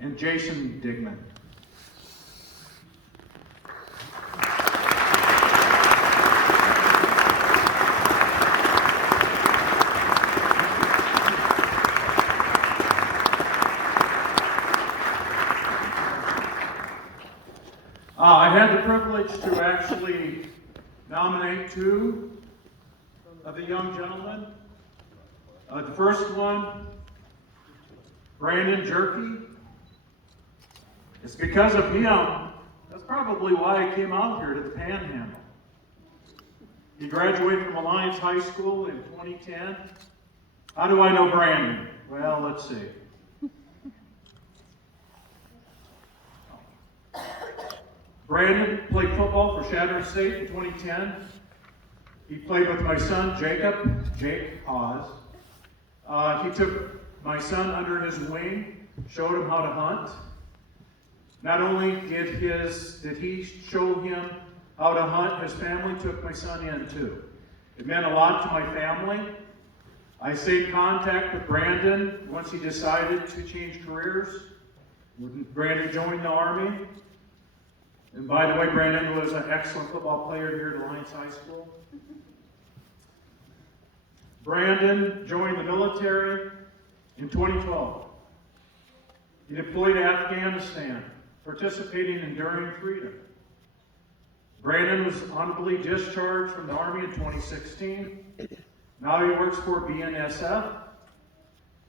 and Jason Digman. I had the privilege to actually nominate two of the young gentlemen. The first one, Brandon Jerke. It's because of him, that's probably why I came out here to the Panhandle. He graduated from Alliance High School in 2010. How do I know Brandon? Well, let's see. Brandon played football for Shattern State in 2010. He played with my son, Jake Hawes. He took my son under his wing, showed him how to hunt. Not only did he show him how to hunt, his family took my son in too. It meant a lot to my family. I stayed in contact with Brandon once he decided to change careers. Brandon joined the Army. And by the way, Brandon was an excellent football player here at Alliance High School. Brandon joined the military in 2012. He deployed to Afghanistan, participating in enduring freedom. Brandon was honorably discharged from the Army in 2016. Now he works for BNSF.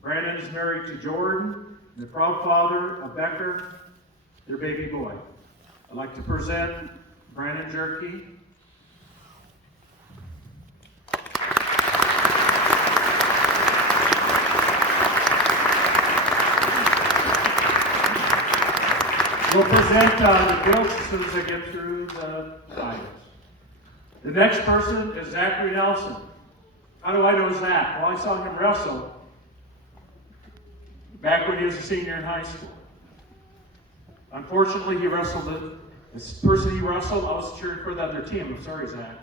Brandon is married to Jordan, the proud father of Becker, their baby boy. I'd like to present Brandon Jerke. We'll present the bills as soon as I get through the items. The next person is Zachary Nelson. How do I know Zach? Well, I saw him wrestle back when he was a senior in high school. Unfortunately, he wrestled this person he wrestled, I was cheering for the other team. I'm sorry, Zach.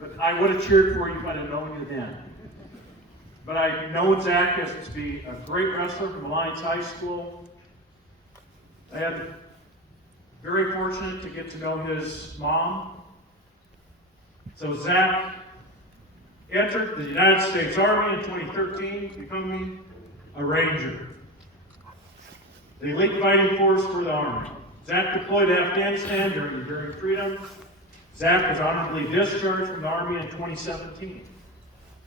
But I would have cheered for you if I'd have known you then. But I know Zach as to be a great wrestler from Alliance High School. I had very fortunate to get to know his mom. So Zach entered the United States Army in 2013, becoming a Ranger. The elite fighting force for the Army. Zach deployed to Afghanistan during enduring freedom. Zach was honorably discharged from the Army in 2017.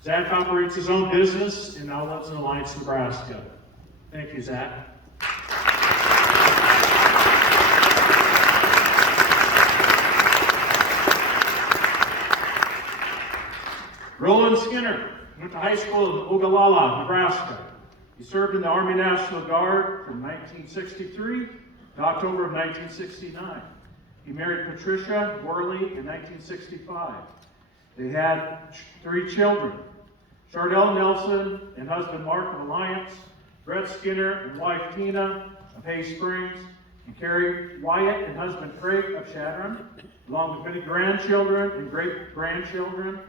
Zach operates his own business and now lives in Alliance, Nebraska. Thank you, Zach. Roland Skinner went to high school in Ogallala, Nebraska. He served in the Army National Guard from 1963 to October of 1969. He married Patricia Worley in 1965. They had 3 children, Chardell Nelson and husband Mark of Alliance, Brett Skinner and wife Tina of Hay Springs, and Carrie Wyatt and husband Craig of Shattern, along with many grandchildren and great-grandchildren.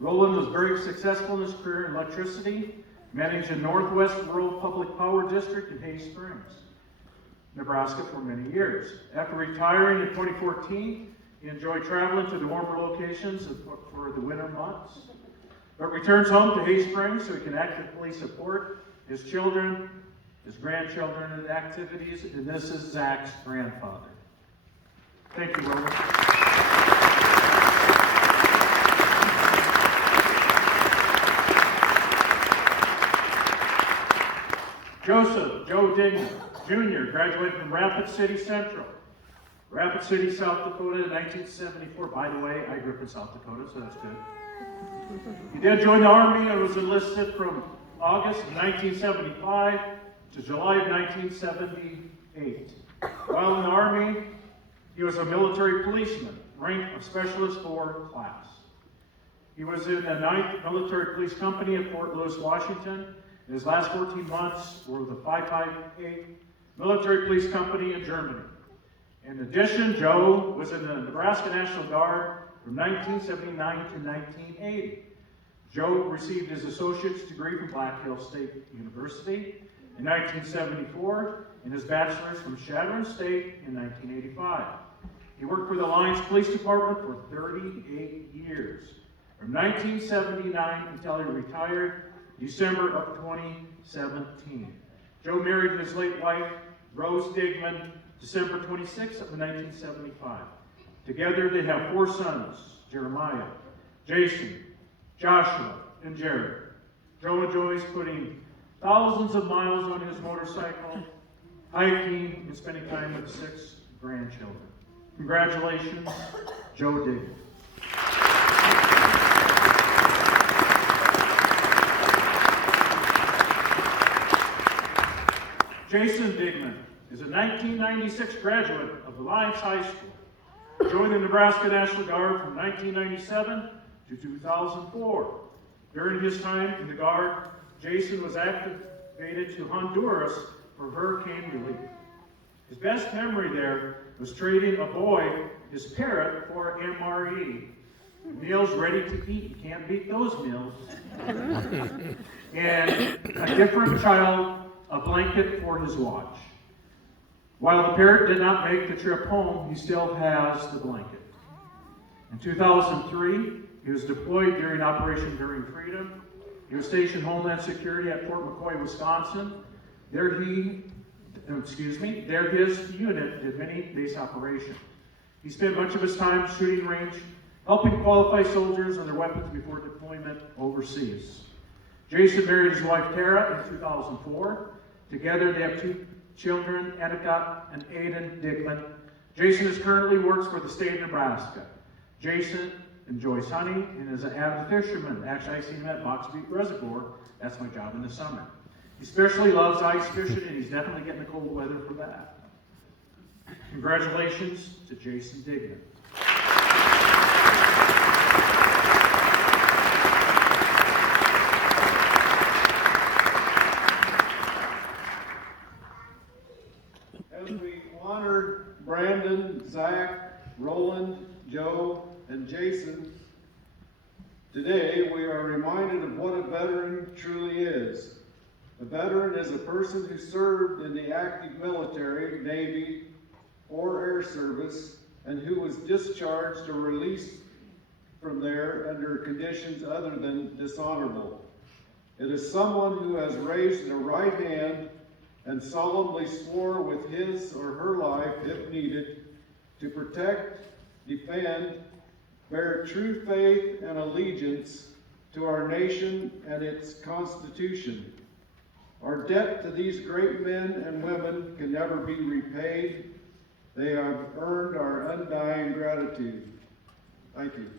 Roland was very successful in his career in electricity, managed the Northwest Rural Public Power District in Hay Springs, Nebraska for many years. After retiring in 2014, he enjoyed traveling to the warmer locations for the winter months, but returns home to Hay Springs so he can actively support his children, his grandchildren, and activities, and this is Zach's grandfather. Thank you, Roland. Joseph Joe Digman, Jr., graduated from Rapid City Central, Rapid City, South Dakota in 1974. By the way, I grew up in South Dakota, so that's good. He did join the Army and was enlisted from August of 1975 to July of 1978. While in the Army, he was a military policeman, rank of Specialist 4 class. He was in the 9th Military Police Company at Fort Lewis, Washington. His last 14 months were with the 558 Military Police Company in Germany. In addition, Joe was in the Nebraska National Guard from 1979 to 1980. Joe received his associate's degree from Black Hills State University in 1974 and his bachelor's from Chadron State in 1985. He worked for the Alliance Police Department for 38 years, from 1979 until he retired December of 2017. Joe married his late wife, Rose Digman, December 26th of 1975. Together they have 4 sons, Jeremiah, Jason, Joshua, and Jerke. Joe enjoys putting thousands of miles on his motorcycle, hiking, and spending time with 6 grandchildren. Congratulations, Joe Digman. Jason Digman is a 1996 graduate of Alliance High School. Joined the Nebraska National Guard from 1997 to 2004. During his time in the Guard, Jason was activated to Honduras for hurricane relief. His best memory there was trading a boy, his parrot, for MRE. Meals ready to eat, you can't beat those meals. And a different child, a blanket for his watch. While the parrot did not make the trip home, he still has the blanket. In 2003, he was deployed during Operation Enduring Freedom. He was stationed Homeland Security at Fort McCoy, Wisconsin. There his unit did many base operations. He spent much of his time shooting range, helping qualify soldiers and their weapons before deployment overseas. Jason married his wife Tara in 2004. Together they have 2 children, Annika and Aiden Digman. Jason currently works for the state of Nebraska. Jason enjoys hunting and is an avid fisherman. Actually, I see him at Box Beat Reservoir. That's my job in the summer. He especially loves ice fishing, and he's definitely getting the cold weather for that. Congratulations to Jason Digman. As we honor Brandon, Zach, Roland, Joe, and Jason, today we are reminded of what a veteran truly is. A veteran is a person who served in the active military, Navy, or Air Service, and who was discharged or released from there under conditions other than dishonorable. It is someone who has raised the right hand and solemnly swore with his or her life, if needed, to protect, defend, bear true faith and allegiance to our nation and its Constitution. Our debt to these great men and women can never be repaid. They have earned our undying gratitude. Thank you.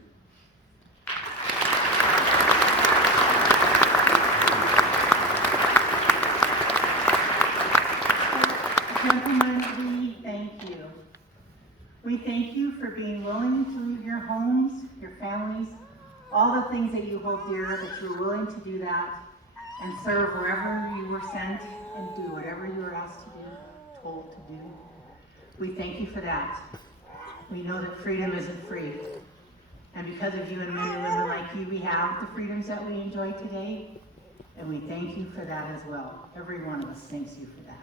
Gentlemen, we thank you. We thank you for being willing to leave your homes, your families, all the things that you hold dear, that you're willing to do that and serve wherever you were sent and do whatever you were asked to do, told to do. We thank you for that. We know that freedom isn't free. And because of you and men and women like you, we have the freedoms that we enjoy today. And we thank you for that as well. Every one of us thanks you for that.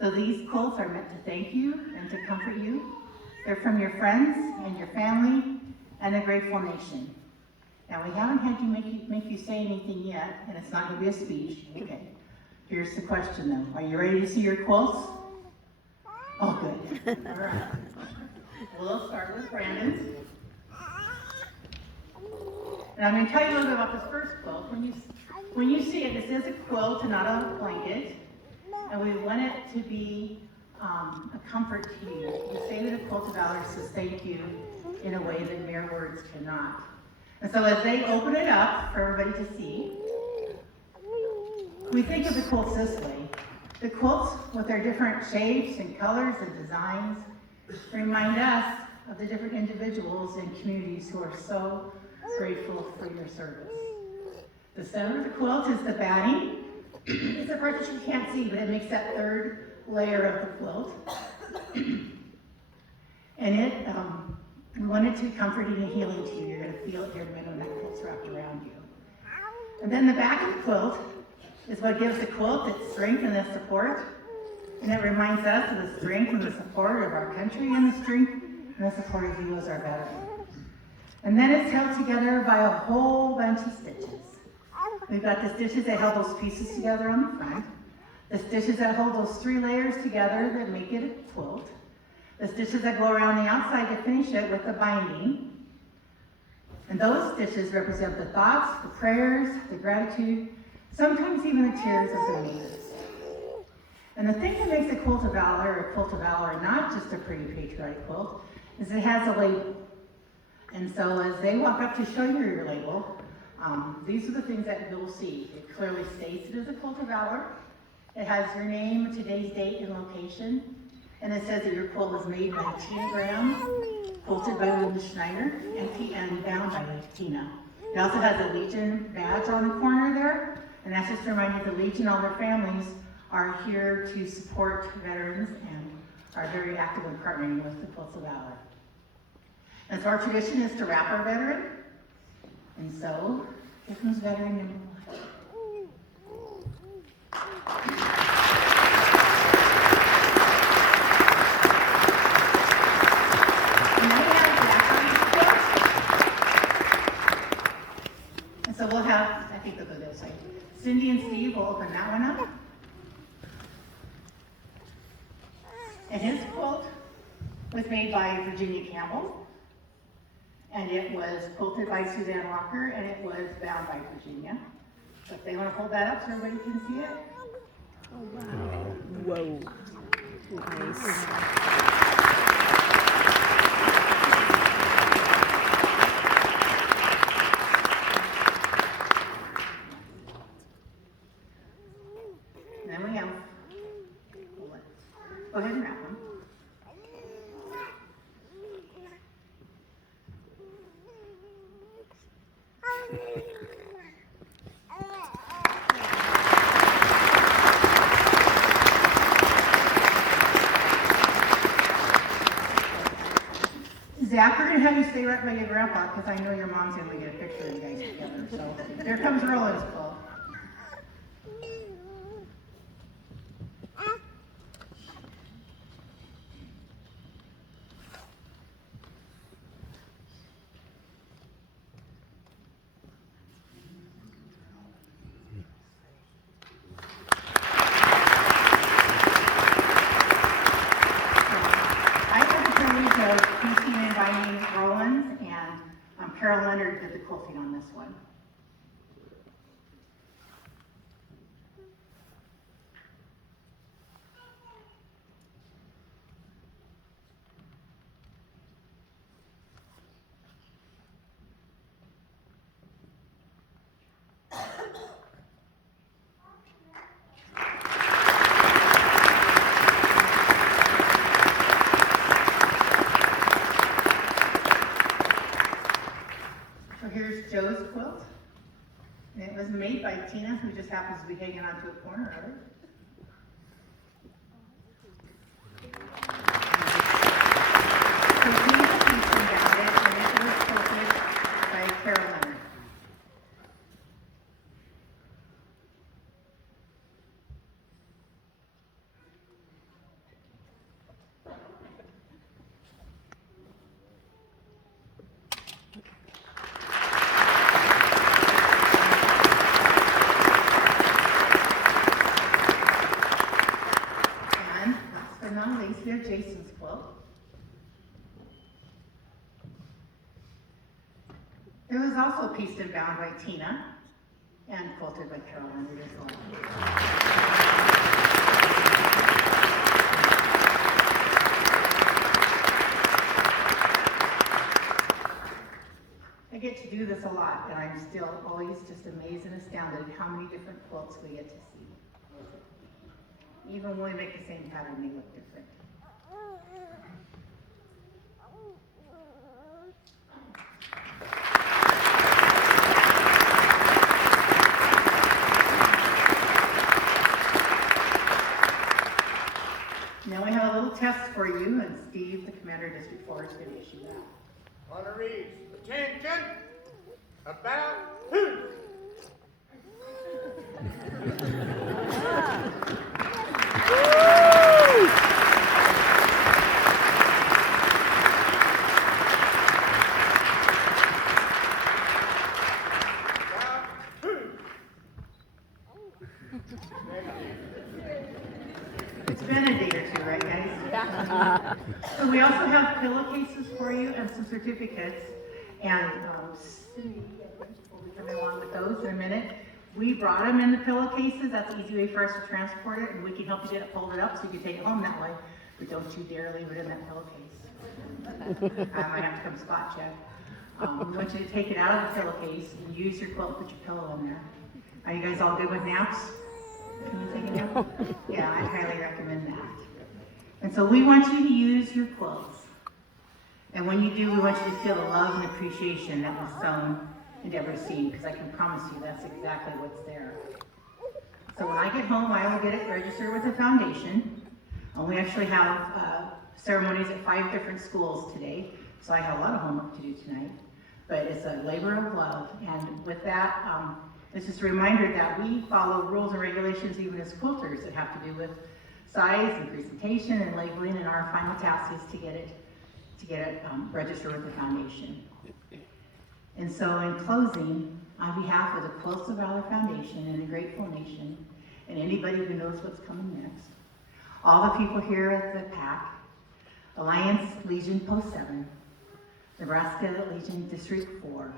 So these quilts are meant to thank you and to comfort you. They're from your friends and your family and a grateful nation. Now, we haven't had you make you say anything yet, and it's not going to be a speech. Okay. Here's the question, though. Are you ready to see your quilts? Oh, good. All right. We'll start with Brandon's. And I'm going to tell you a little bit about this first quilt. When you see it, this is a quilt and not a blanket. And we want it to be a comfort to you. We say that a Quilt of Valor says thank you in a way that mere words cannot. And so as they open it up for everybody to see, we think of the quilts this way. The quilts with their different shapes and colors and designs remind us of the different individuals and communities who are so grateful for your service. The center of the quilt is the batting. It's the part that you can't see, but it makes that third layer of the quilt. And we want it to be comforting and healing to you. You're going to feel it here in a minute when that quilt's wrapped around you. And then the back of the quilt is what gives the quilt its strength and its support. And it reminds us of the strength and the support of our country and the strength and the support of you as our veterans. And then it's held together by a whole bunch of stitches. We've got the stitches that hold those pieces together on the front, the stitches that hold those 3 layers together that make it a quilt, the stitches that go around the outside to finish it with the binding. And those stitches represent the thoughts, the prayers, the gratitude, sometimes even the tears of the makers. And the thing that makes a Quilt of Valor not just a pretty patriotic quilt is it has a label. And so as they walk up to show you your label, these are the things that you'll see. It clearly states it is a Quilt of Valor. It has your name, today's date, and location. And it says that your quilt was made by Tina Graham, quilted by Linda Schneider, and bound by Tina. It also has a Legion badge on the corner there. And that's just a reminder that the Legion, all their families, are here to support veterans and are very active in partnering with the Quilts of Valor. And so our tradition is to wrap our veteran. And so, here comes veteran number 1. And then we have Jack on the quilt. And so we'll have, I think they'll go this way. Cindy and Steve will open that one up. And his quilt was made by Virginia Campbell. And it was quilted by Suzanne Walker, and it was bound by Virginia. So if they want to hold that up so everybody can see it. Oh, wow. Whoa. Nice. And then we have, go ahead and wrap them. Zach, we're going to have you stay right by your grandpa because I know your mom's going to get a picture of you guys together. So here comes Roland's quilt. Carol Leonard did the quilting on this one. Here's Joe's quilt, and it was made by Tina, who just happens to be hanging onto a corner of it. So Tina Houston got it, and it was quilted by Carol Leonard. Here's Jason's quilt. It was also pieced and bound by Tina and quilted by Carol Leonard as well. I get to do this a lot, and I'm still always just amazed and astounded at how many different quilts we get to see. Even when we make the same pattern, they look different. Now we have a little test for you, and Steve, the Commander of District 4, is going to issue that. Honorees, attention, about who? It's been a day or two, right, guys? So we also have pillowcases for you and some certificates. And Cindy, we'll be coming along with those in a minute. We brought them in the pillowcases. That's an easy way for us to transport it, and we can help you get it folded up so you can take it home that way. But don't you dare leave it in that pillowcase. I might have to come spot check. We want you to take it out of the pillowcase and use your quilt, put your pillow in there. Are you guys all good with naps? Can you take a nap? Yeah, I highly recommend that. And so we want you to use your quilts. And when you do, we want you to feel the love and appreciation that was sewn and ever seen, because I can promise you that's exactly what's there. So when I get home, I will get it registered with the foundation. And we actually have ceremonies at 5 different schools today, so I have a lot of homework to do tonight. But it's a labor of love, and with that, it's just a reminder that we follow rules and regulations even as quilters that have to do with size and presentation and labeling, and our final task is to get it registered with the foundation. And so in closing, on behalf of the Quilt of Valor Foundation and the Grateful Nation, and anybody who knows what's coming next, all the people here at the PAC, Alliance Legion Post 7, Nebraska Legion District 4,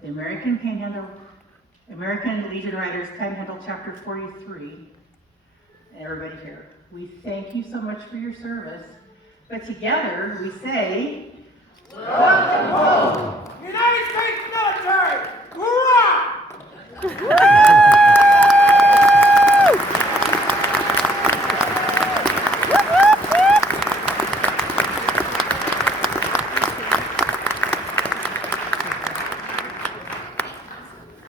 the American Legion Riders Panhandle Chapter 43, and everybody here, we thank you so much for your service. But together we say, Welcome home! United States Military! Hoorah!